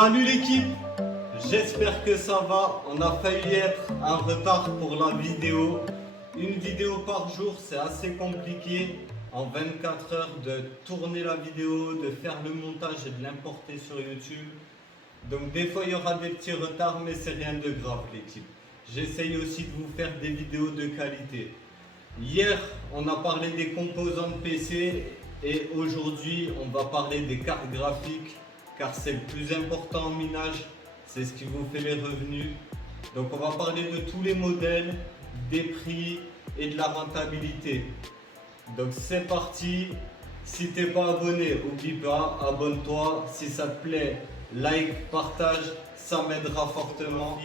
Salut l'équipe, j'espère que ça va. On a failli être en retard pour la vidéo. Une vidéo par jour, c'est assez compliqué. En 24 heures de tourner la vidéo, de faire le montage et de l'importer sur YouTube. Donc des fois il y aura des petits retards, mais c'est rien de grave l'équipe. J'essaye aussi de vous faire des vidéos de qualité. Hier, on a parlé des composants de PC et aujourd'hui, on va parler des cartes graphiques car c'est le plus important en minage, c'est ce qui vous fait les revenus. Donc on va parler de tous les modèles, des prix et de la rentabilité. Donc c'est parti. Si t'es pas abonné, oublie pas, abonne-toi. Si ça te plaît, like, partage, ça m'aidera fortement.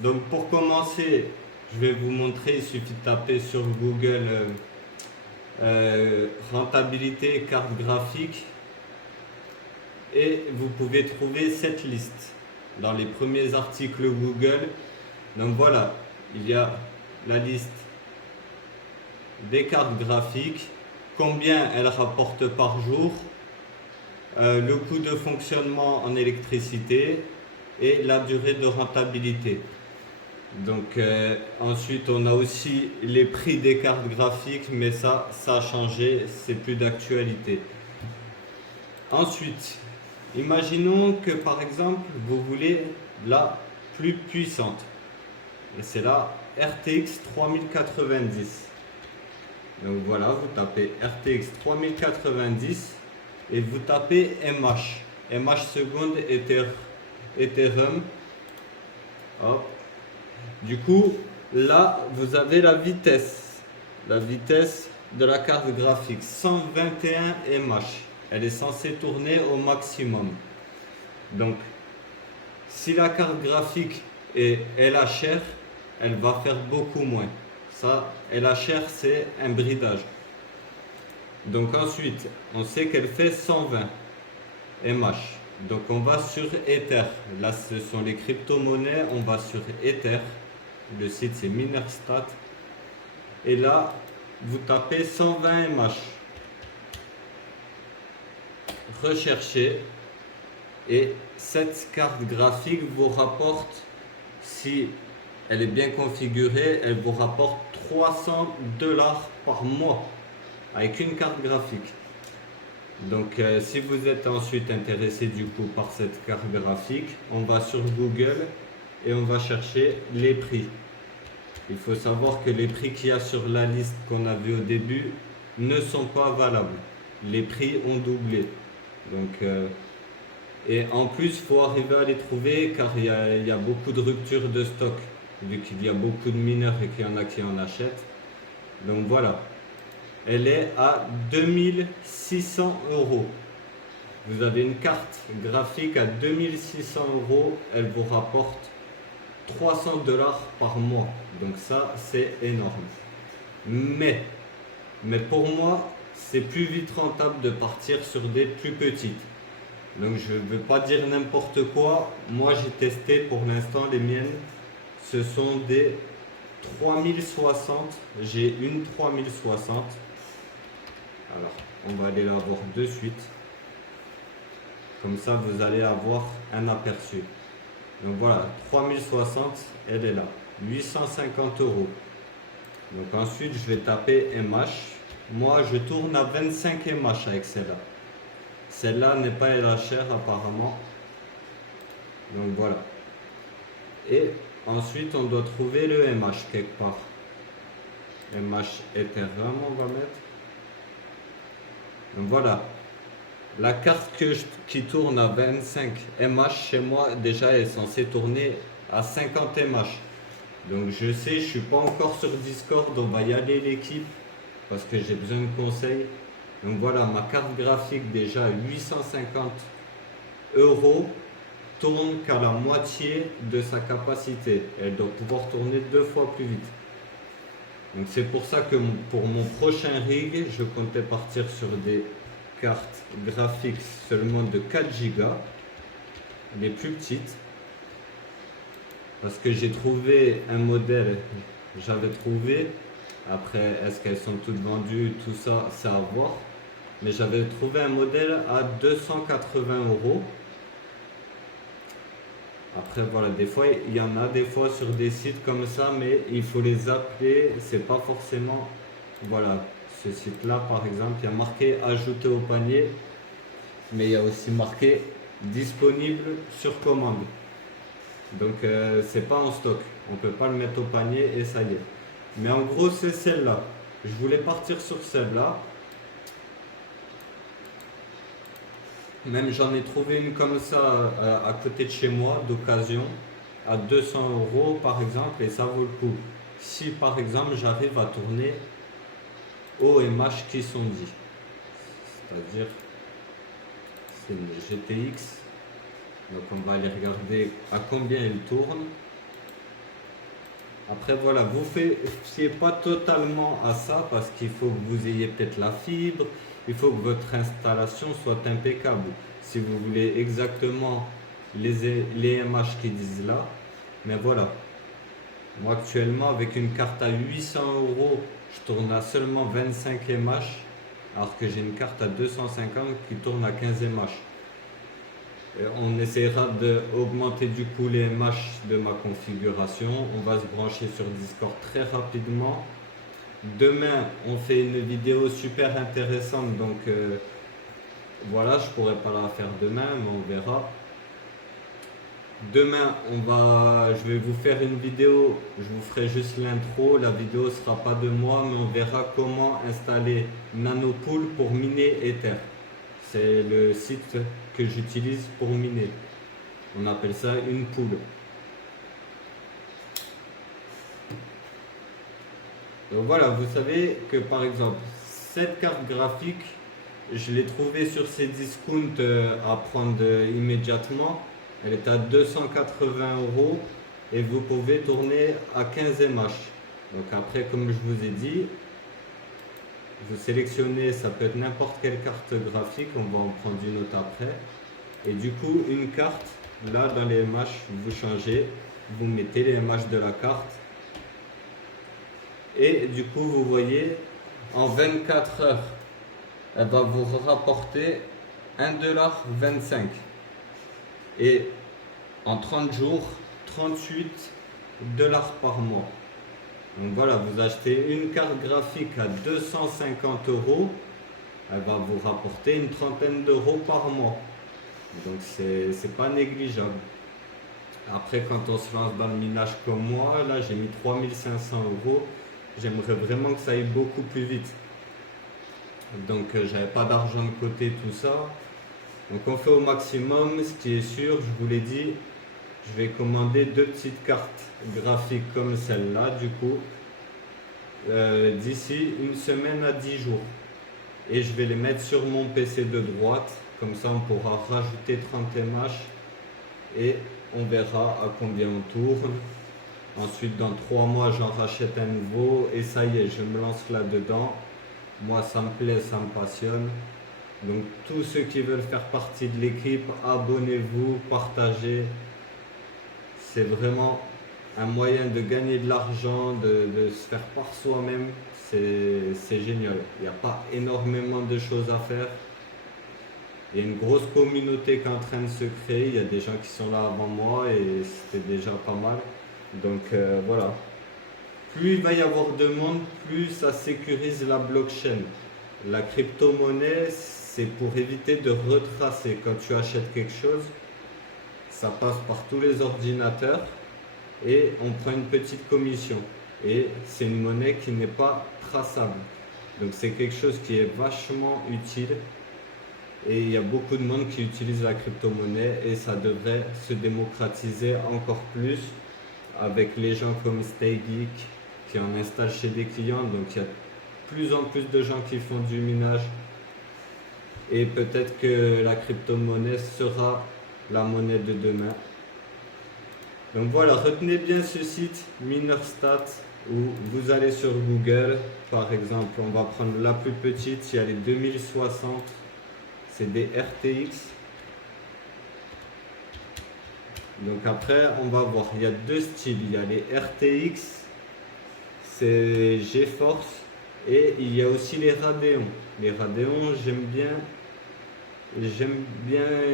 Donc pour commencer, je vais vous montrer, il suffit de taper sur Google rentabilité carte graphique et vous pouvez trouver cette liste dans les premiers articles Google. Donc voilà, il y a la liste des cartes graphiques, combien elles rapportent par jour, le coût de fonctionnement en électricité et la durée de rentabilité. Donc ensuite on a aussi les prix des cartes graphiques, mais ça a changé, c'est plus d'actualité. Ensuite, imaginons que par exemple vous voulez la plus puissante, et c'est la RTX 3090. Donc voilà, vous tapez RTX 3090 et vous tapez MH seconde Ethereum. Hop. Du coup, là, vous avez la vitesse de la carte graphique, 121 mH. Elle est censée tourner au maximum. Donc, si la carte graphique est LHR, elle va faire beaucoup moins. Ça, LHR, c'est un bridage. Donc ensuite, on sait qu'elle fait 120 mH. Donc on va sur Ether. Là, ce sont les crypto-monnaies. On va sur Ether. Le site, c'est Minerstat. Et là, vous tapez 120 mH. Recherchez. Et cette carte graphique vous rapporte, si elle est bien configurée, elle vous rapporte $300 par mois avec une carte graphique. Donc si vous êtes ensuite intéressé du coup par cette carte graphique, on va sur Google et on va chercher les prix. Il faut savoir que les prix qu'il y a sur la liste qu'on a vu au début ne sont pas valables. Les prix ont doublé. Donc, et en plus, il faut arriver à les trouver car il y a beaucoup de ruptures de stock, vu qu'il y a beaucoup de mineurs et qu'il y en a qui en achètent. Donc voilà. Elle est à 2600 €. Vous avez une carte graphique à 2600 €, elle vous rapporte $300 par mois. Donc ça, c'est énorme. Mais pour moi, c'est plus vite rentable de partir sur des plus petites. Donc je ne veux pas dire n'importe quoi. Moi, j'ai testé pour l'instant les miennes. Ce sont des 3060. J'ai une 3060. Alors, on va aller la voir de suite. Comme ça, vous allez avoir un aperçu. Donc voilà, 3060, elle est là. 850 €. Donc ensuite, je vais taper MH. Moi, je tourne à 25 MH avec celle-là. Celle-là n'est pas LHR apparemment. Donc voilà. Et ensuite, on doit trouver le MH quelque part. MH Ethereum, on va mettre. Donc voilà, la carte qui tourne à 25 mH chez moi, déjà est censée tourner à 50 mH. Donc je sais, je suis pas encore sur Discord, on va y aller l'équipe, parce que j'ai besoin de conseils. Donc voilà, ma carte graphique déjà 850 € tourne qu'à la moitié de sa capacité. Elle doit pouvoir tourner 2 fois plus vite. Donc c'est pour ça que pour mon prochain rig, je comptais partir sur des cartes graphiques seulement de 4 Go, les plus petites. Parce que j'ai trouvé un modèle, j'avais trouvé, après est-ce qu'elles sont toutes vendues, tout ça, c'est à voir. Mais j'avais trouvé un modèle à 280 €. Après, voilà, des fois, il y en a des fois sur des sites comme ça, mais il faut les appeler. C'est pas forcément. Voilà, ce site-là, par exemple, il y a marqué ajouter au panier, mais il y a aussi marqué disponible sur commande. Donc, c'est pas en stock. On peut pas le mettre au panier et ça y est. Mais en gros, c'est celle-là. Je voulais partir sur celle-là. Même j'en ai trouvé une comme ça à côté de chez moi, d'occasion, à 200 euros par exemple, et ça vaut le coup. Si par exemple j'arrive à tourner OMH qui sont dit, c'est-à-dire c'est une GTX, donc on va aller regarder à combien elle tourne. Après voilà, vous ne fiez pas totalement à ça parce qu'il faut que vous ayez peut-être la fibre, il faut que votre installation soit impeccable. Si vous voulez exactement les MH qui disent là, mais voilà. Moi actuellement avec une carte à 800 euros, je tourne à seulement 25 MH, alors que j'ai une carte à 250 qui tourne à 15 MH. On essaiera d'augmenter du coup les MH de ma configuration. On va se brancher sur Discord très rapidement. Demain, on fait une vidéo super intéressante. Donc voilà, je pourrais pas la faire demain, mais on verra. Demain, je vais vous faire une vidéo. Je vous ferai juste l'intro. La vidéo sera pas de moi, mais on verra comment installer Nanopool pour miner Ether. C'est le site que j'utilise pour miner. On appelle ça une pool. Donc voilà, vous savez que par exemple, cette carte graphique, je l'ai trouvée sur ces discounts à prendre immédiatement. Elle est à 280 euros et vous pouvez tourner à 15 MH. Donc après, comme je vous ai dit, vous sélectionnez, ça peut être n'importe quelle carte graphique, on va en prendre une autre après. Et du coup, une carte, là dans les MH, vous changez, vous mettez les MH de la carte. Et du coup, vous voyez, en 24 heures, elle va vous rapporter 1,25 $. Et en 30 jours, 38 $ par mois. Donc voilà, vous achetez une carte graphique à 250 euros, elle va vous rapporter une trentaine d'euros par mois. Donc c'est pas négligeable. Après, quand on se lance dans le minage comme moi, là j'ai mis 3500 euros. J'aimerais vraiment que ça aille beaucoup plus vite. Donc j'avais pas d'argent de côté, tout ça. Donc on fait au maximum. Ce qui est sûr, je vous l'ai dit, je vais commander 2 petites cartes graphiques comme celle-là, du coup, d'ici une semaine à 10 jours. Et je vais les mettre sur mon PC de droite. Comme ça, on pourra rajouter 30 MH et on verra à combien on tourne. Ensuite, dans 3 mois, j'en rachète un nouveau et ça y est, je me lance là-dedans. Moi, ça me plaît, ça me passionne. Donc, tous ceux qui veulent faire partie de l'équipe, abonnez-vous, partagez. C'est vraiment un moyen de gagner de l'argent, de se faire par soi-même. C'est génial. Il n'y a pas énormément de choses à faire. Il y a une grosse communauté qui est en train de se créer. Il y a des gens qui sont là avant moi et c'était déjà pas mal. Donc voilà. Plus il va y avoir de monde, plus ça sécurise la blockchain. La crypto-monnaie, c'est pour éviter de retracer. Quand tu achètes quelque chose, ça passe par tous les ordinateurs et on prend une petite commission. Et c'est une monnaie qui n'est pas traçable. Donc c'est quelque chose qui est vachement utile. Et il y a beaucoup de monde qui utilise la crypto-monnaie et ça devrait se démocratiser encore plus avec les gens comme StayGeek qui en installent chez des clients. Donc il y a de plus en plus de gens qui font du minage. Et peut-être que la crypto-monnaie sera la monnaie de demain. Donc voilà, retenez bien ce site MinerStat où vous allez sur Google. Par exemple, on va prendre la plus petite, il y a les 2060. C'est des RTX. Donc après, on va voir. Il y a 2 styles. Il y a les RTX, c'est GeForce, et il y a aussi les Radeon. Les Radeon, j'aime bien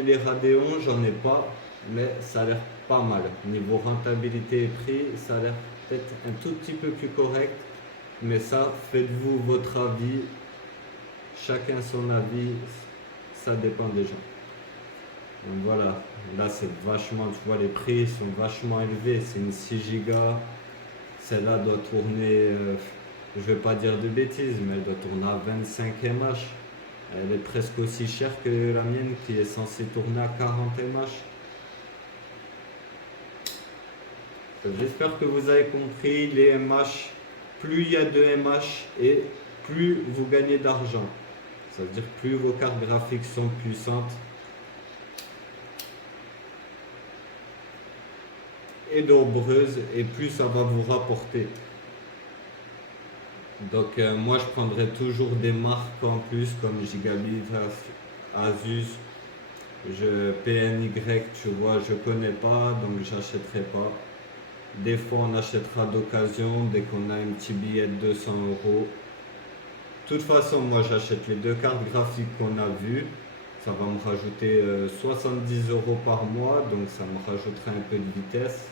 les Radeon. J'en ai pas, mais ça a l'air pas mal. Niveau rentabilité et prix, ça a l'air peut-être un tout petit peu plus correct. Mais ça, faites-vous votre avis. Chacun son avis. Ça dépend des gens. Donc voilà, là c'est vachement, tu vois, les prix sont vachement élevés. C'est une 6 Go. Celle-là doit tourner, je vais pas dire de bêtises, mais elle doit tourner à 25 mH. Elle est presque aussi chère que la mienne qui est censée tourner à 40 mH. J'espère que vous avez compris les mH. Plus il y a de mH et plus vous gagnez d'argent. Ça veut dire plus vos cartes graphiques sont puissantes et nombreuses et plus ça va vous rapporter. Donc moi je prendrai toujours des marques en plus comme Gigabit, Asus, PNY, tu vois, je connais pas donc j'achèterai pas. Des fois on achètera d'occasion dès qu'on a un petit billet de 200 euros. De toute façon moi j'achète les deux cartes graphiques qu'on a vues. Ça va me rajouter 70 euros par mois donc ça me rajoutera un peu de vitesse.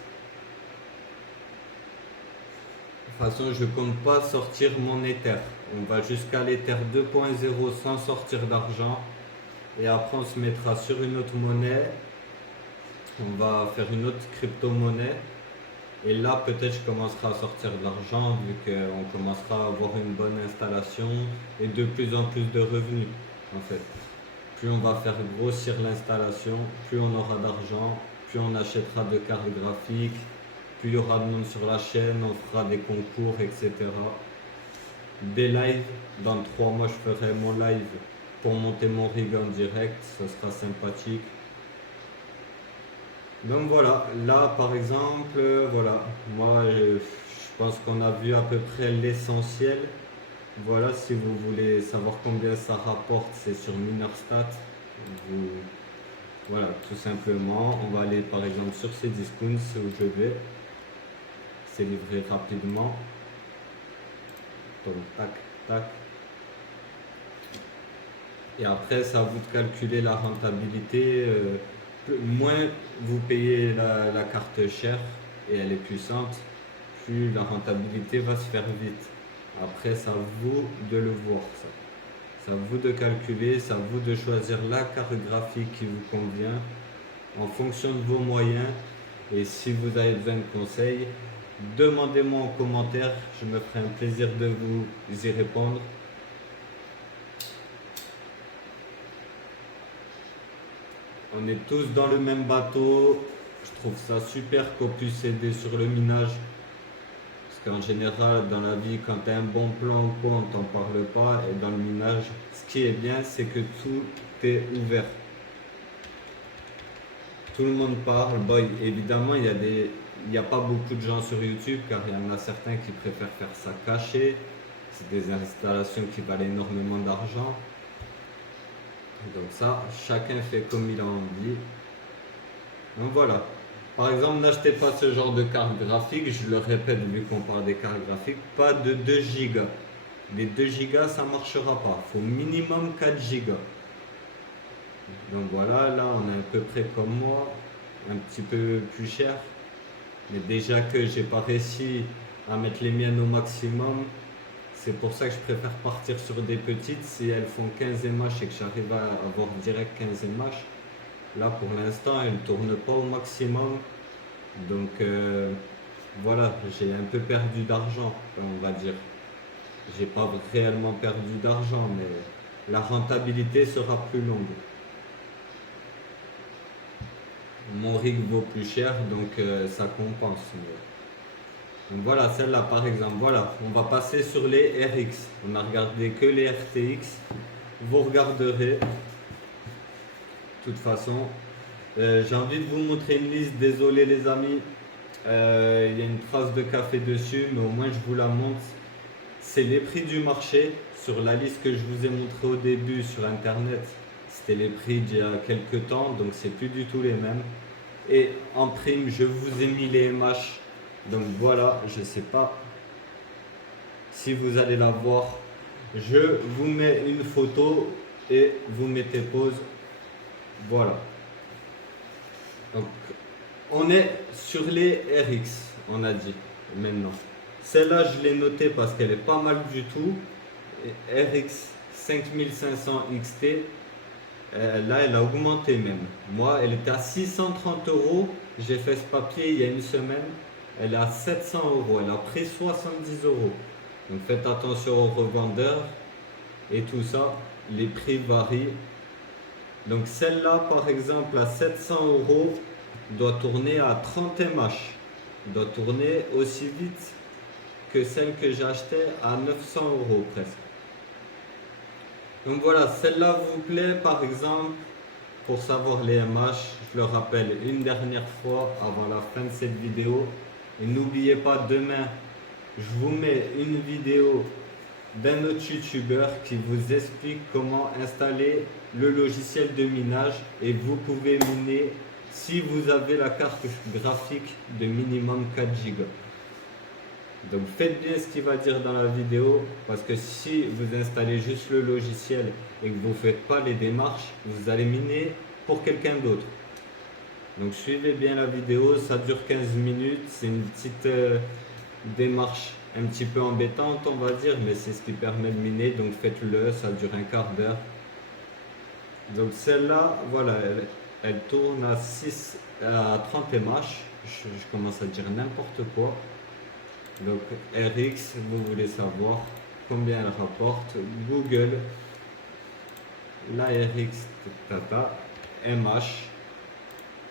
De toute façon, je compte pas sortir mon Ether. On va jusqu'à l'Ether 2.0 sans sortir d'argent. Et après, on se mettra sur une autre monnaie. On va faire une autre crypto-monnaie. Et là, peut-être, je commencerai à sortir de l'argent vu qu'on commencera à avoir une bonne installation et de plus en plus de revenus. En fait, plus on va faire grossir l'installation, plus on aura d'argent, plus on achètera de cartes graphiques. Plus il y aura de monde sur la chaîne, on fera des concours, etc. Des lives, dans 3 mois je ferai mon live pour monter mon rig en direct, ça sera sympathique. Donc voilà, là par exemple, voilà, moi je pense qu'on a vu à peu près l'essentiel. Voilà, si vous voulez savoir combien ça rapporte, c'est sur Minerstat. Voilà, tout simplement, on va aller par exemple sur ces discounts où je vais. C'est livré rapidement. Donc tac, tac. Et après, c'est à vous de calculer la rentabilité. Moins vous payez la carte chère et elle est puissante, plus la rentabilité va se faire vite. Après, c'est à vous de le voir. C'est à vous de calculer, c'est à vous de choisir la carte graphique qui vous convient en fonction de vos moyens. Et si vous avez besoin de conseils, demandez-moi en commentaire, je me ferai un plaisir de vous y répondre. On est tous dans le même bateau. Je trouve ça super qu'on puisse aider sur le minage. Parce qu'en général, dans la vie, quand tu as un bon plan ou quoi, on t'en parle pas. Et dans le minage, ce qui est bien, c'est que tout est ouvert. Tout le monde parle. Bon, évidemment, il n'y a pas beaucoup de gens sur YouTube car il y en a certains qui préfèrent faire ça caché. C'est des installations qui valent énormément d'argent. Donc ça, chacun fait comme il a envie. Donc voilà. Par exemple, n'achetez pas ce genre de carte graphique. Je le répète vu qu'on parle des cartes graphiques. Pas de 2 Go. Les 2 Go, ça ne marchera pas. Il faut minimum 4 Go. Donc voilà, là on est à peu près comme moi. Un petit peu plus cher. Mais déjà que j'ai pas réussi à mettre les miennes au maximum, c'est pour ça que je préfère partir sur des petites. Si elles font 15 mH et que j'arrive à avoir direct 15 mH, là pour l'instant elles ne tournent pas au maximum. Donc voilà, j'ai un peu perdu d'argent, on va dire. J'ai pas réellement perdu d'argent, mais la rentabilité sera plus longue. Mon rig vaut plus cher, donc ça compense. Donc voilà, celle-là par exemple, voilà, on va passer sur les RX. On a regardé que les RTX. Vous regarderez. De toute façon, j'ai envie de vous montrer une liste. Désolé les amis, il y a une trace de café dessus, mais au moins je vous la montre. C'est les prix du marché. Sur la liste que je vous ai montré au début sur internet, c'était les prix d'il y a quelques temps, donc c'est plus du tout les mêmes. Et en prime, je vous ai mis les MH. Donc voilà, je ne sais pas si vous allez la voir. Je vous mets une photo et vous mettez pause. Voilà. Donc On est sur les RX, on a dit maintenant. Celle-là, je l'ai notée parce qu'elle est pas mal du tout. RX 5500 XT. Là, elle a augmenté même. Moi, elle était à 630 euros. J'ai fait ce papier il y a une semaine. Elle est à 700 euros. Elle a pris 70 euros. Donc faites attention aux revendeurs et tout ça. Les prix varient. Donc celle-là, par exemple, à 700 euros, doit tourner à 30 mH. Doit tourner aussi vite que celle que j'ai achetée à 900 euros presque. Donc voilà, celle-là vous plaît par exemple, pour savoir les mH, je le rappelle une dernière fois avant la fin de cette vidéo. Et n'oubliez pas, demain, je vous mets une vidéo d'un autre youtubeur qui vous explique comment installer le logiciel de minage et vous pouvez miner si vous avez la carte graphique de minimum 4 Go. Donc faites bien ce qu'il va dire dans la vidéo parce que si vous installez juste le logiciel et que vous ne faites pas les démarches, vous allez miner pour quelqu'un d'autre. Donc suivez bien la vidéo, ça dure 15 minutes, c'est une petite démarche un petit peu embêtante on va dire, mais c'est ce qui permet de miner, donc faites-le, ça dure un quart d'heure. Donc celle-là, voilà, elle tourne à 30 mH, je commence à dire n'importe quoi. Donc RX, vous voulez savoir combien elle rapporte, Google, la RX Tata, MH,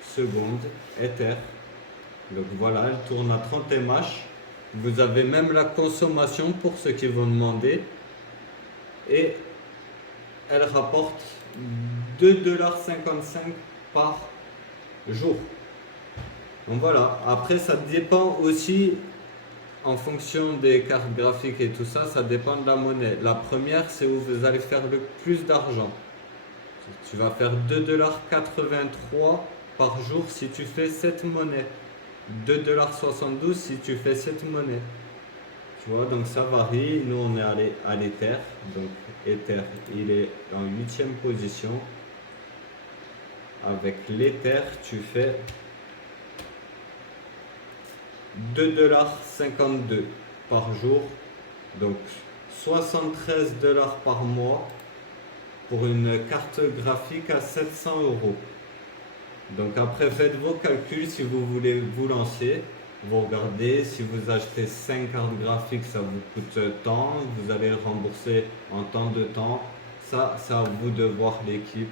seconde, Ether. Donc voilà, elle tourne à 30 mH. Vous avez même la consommation pour ceux qui vont demander. Et elle rapporte 2,55 $ par jour. Donc voilà, après ça dépend aussi en fonction des cartes graphiques et tout ça, ça dépend de la monnaie. La première, c'est où vous allez faire le plus d'argent. Tu vas faire 2,83 $ par jour si tu fais cette monnaie. 2,72 $ si tu fais cette monnaie. Tu vois, donc ça varie. Nous, on est allé à l'Ether. Donc, Ether, il est en 8e position. Avec l'Ether, tu fais 2,52 $ par jour. Donc, 73 $ par mois pour une carte graphique à 700 euros. Donc après, faites vos calculs si vous voulez vous lancer. Vous regardez, si vous achetez 5 cartes graphiques, ça vous coûte tant. Vous allez le rembourser en tant de temps. Ça, c'est à vous de voir l'équipe.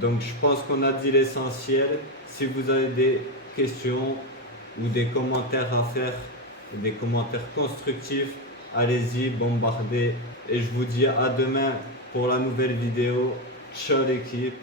Donc je pense qu'on a dit l'essentiel. Si vous avez des questions ou des commentaires à faire, des commentaires constructifs, allez-y, bombardez. Et je vous dis à demain pour la nouvelle vidéo. Ciao l'équipe.